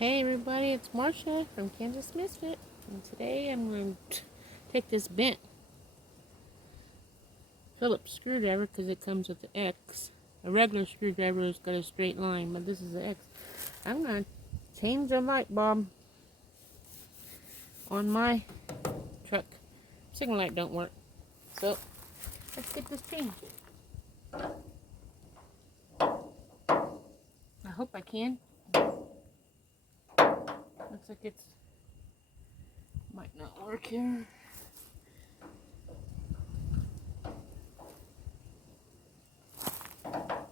Hey everybody, it's Marsha from Kansas Misfit, and today I'm going to take this bent Phillips screwdriver because it comes with the X. A regular screwdriver has got a straight line, but this is the X. I'm going to change the light bulb on my truck. Signal light don't work, so let's get this changed. I hope I can. Looks like it's might not work here. I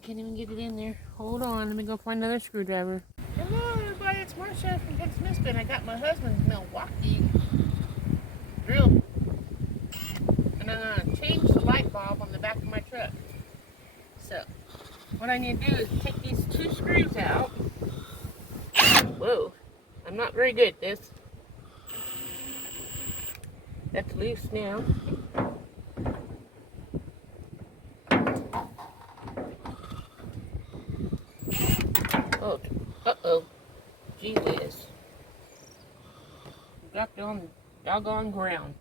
can't even get it in there. Hold on, let me go find another screwdriver. Hello everybody, it's Marsha from Kansas Misfit. I got my husband's Milwaukee drill. And I'm going to change the light bulb on the back of my truck. So, what I need to do is take these two screws out. Whoa, I'm not very good at this. That's loose now. Oh, uh-oh. Gee whiz. Dropped it on the doggone ground.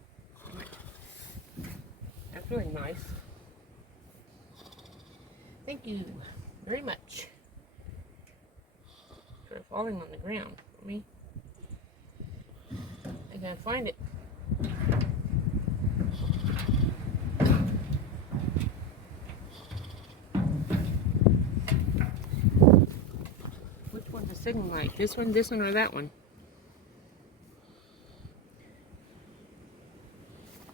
That's really nice. Thank you very much for falling on the ground for me. I gotta find it. Which one's the signal light? This one, or that one?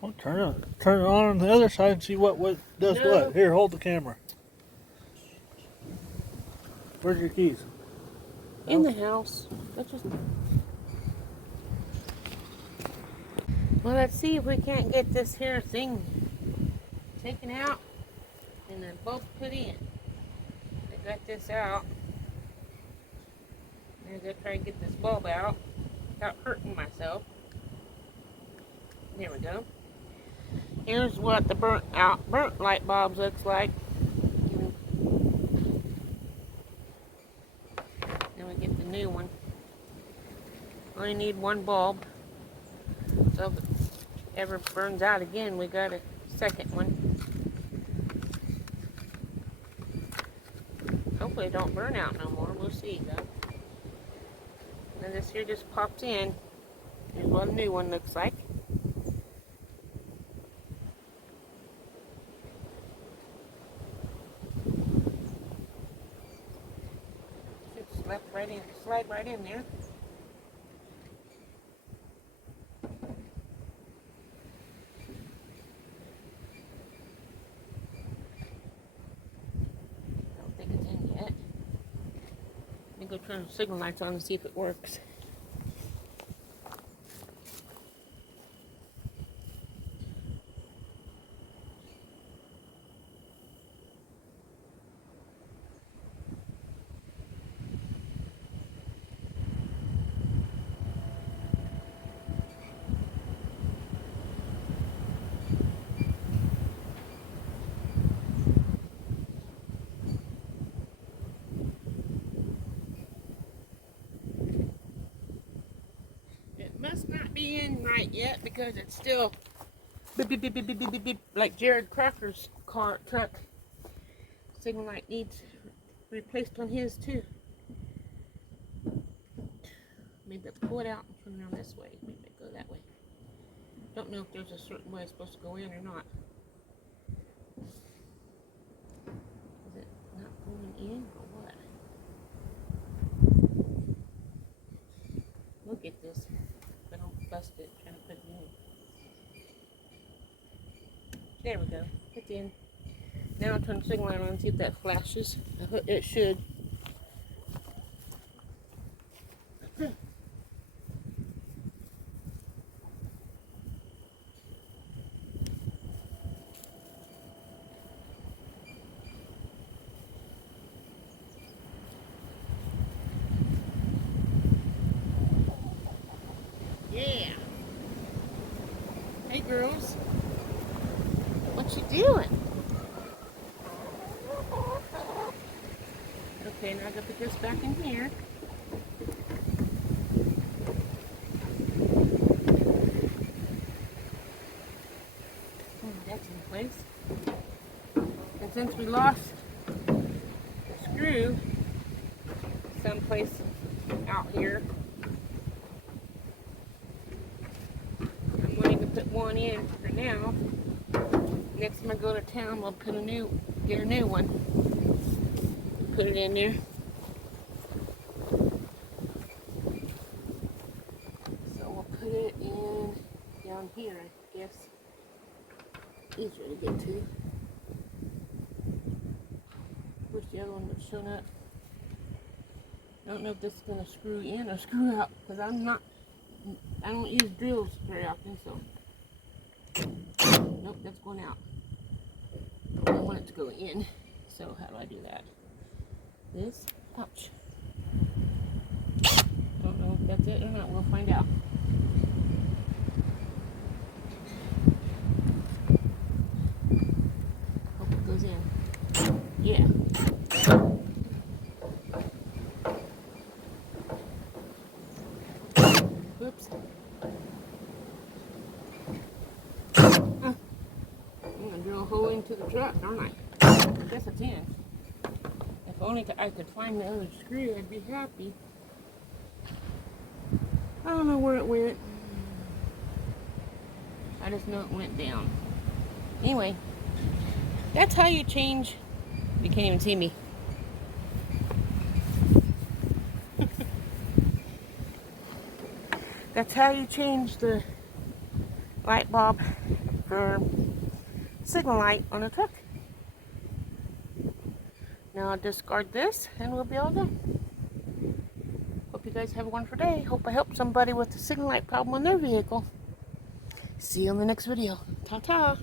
Well, turn it on the other side and see what does No. what. Here, hold the camera. Where's your keys? In the house. Well, let's see if we can't get this here thing taken out and then bulb put in. I got this out. I'm gonna try and get this bulb out without hurting myself. There we go. Here's what the burnt light bulbs looks like. Then we get the new one. Only need one bulb. So if it ever burns out again, we got a second one. Hopefully it don't burn out no more. We'll see though. And this here just pops in. Here's what a new one looks like. Slide right in there. I don't think it's in yet. Let me go turn the signal lights on and see if it works. Must not be in right yet because it's still beep, beep, beep, beep, beep, beep, beep, like Jared Crocker's truck. Signal light needs replaced on his too. Maybe let's pull it out and turn around this way. Maybe I go that way. Don't know if there's a certain way it's supposed to go in or not. Is it not going in or what? Look at this. I don't bust it trying to put it in. There we go. It's in. Now I'll turn the signal light on and see if that flashes. It should. Yeah. Hey girls. What you doing? Okay, now I gotta put this back in here. since we lost the screw someplace out here, I'm going to put one in for now. Next time I go to town, we'll get a new one. Put it in there. So we'll put it in down here, I guess. Easier to get to. Wish the other one would have shown up. I don't know if this is going to screw in or screw out, because I don't use drills very often, so. Nope, that's going out. I want it to go in. So how do I do that? This, ouch. Don't know if that's it or not. We'll find out. Hope it goes in. Yeah. Whoops. I'm gonna drill a hole into the truck, aren't I? I guess it's in. If only I could find the other screw, I'd be happy. I don't know where it went. I just know it went down. Anyway, that's how you change. You can't even see me. That's how you change the light bulb for signal light on a truck. Now I'll discard this and we'll be all done. Hope you guys have a wonderful day. Hope I helped somebody with the signal light problem on their vehicle. See you in the next video. Ta-ta.